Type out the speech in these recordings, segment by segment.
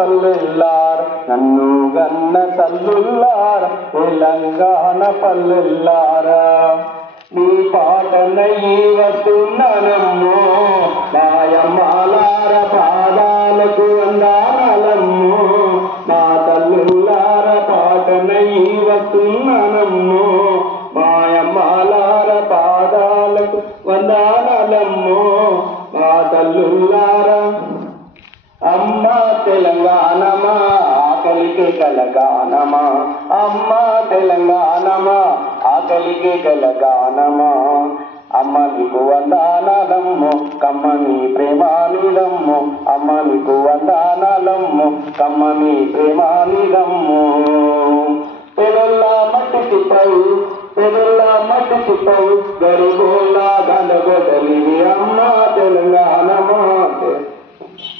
పల్లెల్లార నన్ను గన్న తల్లుల్లార తెలంగాణ పల్లెల్లారా నీ పాటన ఈవతున్నానమ్మో మాయమ్మాలార పాదాలకు వందనాలమ్మో మా తల్లుల్లార పాటన ఈవతున్నానమ్మో మాయమ్మాలార పాదాలకు వందనాలమ్మో మా తల్లుల్లారా అమ్మ తెలంగాణమా ఆకలికి కలగానమా అమ్మ తెలంగాణమా ఆకలికి కలగానమా అమ్మ నీకు వందనాలమ్మో కమ్మని ప్రేమానిదమ్మో అమ్మ నీకు వందనాలమ్మో కమ్మని ప్రేమానిదమ్మో పెదల్లా మట్టి తిప్పవు పెదల్లా మట్టి తిప్పవు గరిగోళ్ళ గండగొడలివి అమ్మ తెలంగాణమా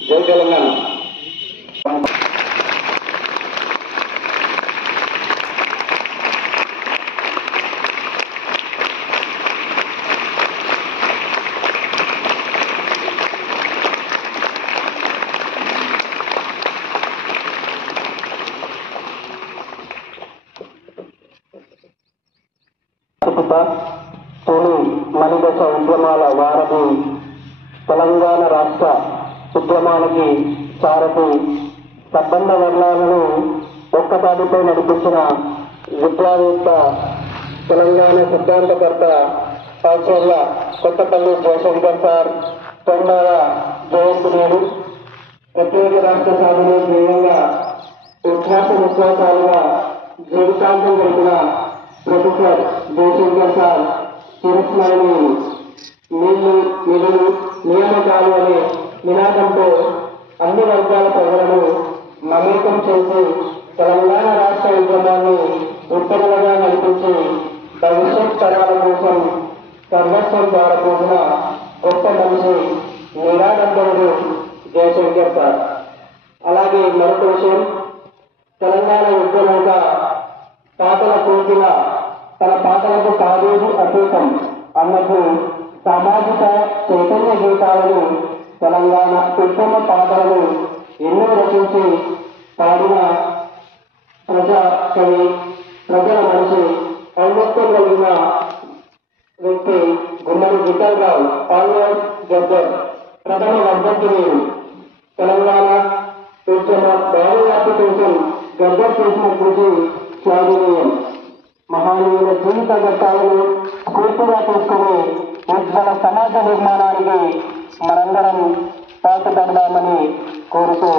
జై తెలంగాణ. తొలి మలిదశ ఉద్యమాల వారధి తెలంగాణ రాష్ట్ర ఉద్యమానికి సారథి సబ్బండ వర్ణాలను ఒక్కసారిపై నడిపించిన విద్యావేత్త తెలంగాణ సిద్ధాంతకర్త పాల్చర్ల కొత్తపల్లి జయశంకర్ సార్ తొండర జయంతి నేడు ప్రత్యేక రాష్ట్ర సాధన ధ్యేయంగా విశ్వాసాలుగా జీవితాంతం జరిపిన ప్రొఫెసర్ జయశంకర్ సార్ చిరస్మరణీయులు. నీళ్లు నిధులు నియామకాలు అనే నినాదంతో అన్ని వర్గాల ప్రజలను మమేకం చేసి తెలంగాణ రాష్ట్ర ఉద్యమాన్ని ఉత్తమలుగా నడిపించి భవిష్యత్ తరాల కోసం సర్వస్వం దారపోసిన గొప్ప మనిషి నిరాడంబరుడు జయశంకర్ సార్. అలాగే మరొక విషయం, తెలంగాణ ఉద్యమంగా పాటల కోకిల తన పాటలకు కాదేది అతీతం అన్నట్టు సామాజిక చైతన్య గీతాలను తెలంగాణ ఉద్యమ పాటలను ఎన్నో రచించి పాడిన ప్రజా కవి, ప్రజల మనిషి, ఔన్నత్యం కలిగిన వ్యక్తి గుమ్మడి విఠలరావు పాల్వార్ గద్దర్ ప్రథమ వర్ధంతిని తెలంగాణ ఉద్యమ భావవ్యాప్తి కోసం గద్దర్ చేసిన కృషి శ్లాఘనీయం. మహానీయుల జీవిత ఘట్టాలను స్ఫూర్తిగా తీసుకుని ఉజ్వల సమాజ నిర్మాణానికి మనందరం పాటుపడదామని కోరుతూ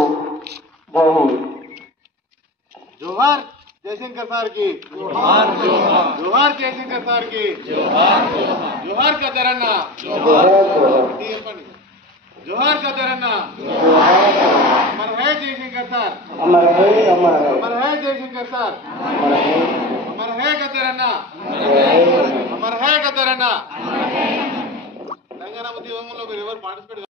జై హింద్. జోహార్ జయశంకర్ సార్ కి జోహార్. జోహార్ జోహార్ జయశంకర్ సార్ కి జోహార్. జోహార్ జోహార్ కదరన్న జోహార్ కదరన్న అమర్ హై జయశంకర్ సార్ అమర్ హై అమర్ హై జయశంకర్ సార్ అమర్ హై కదరన్న అమర్ హై కదరన్న తెలంగాణ ఉద్యమంలో మీరు ఎవరు పార్టిసిపేట్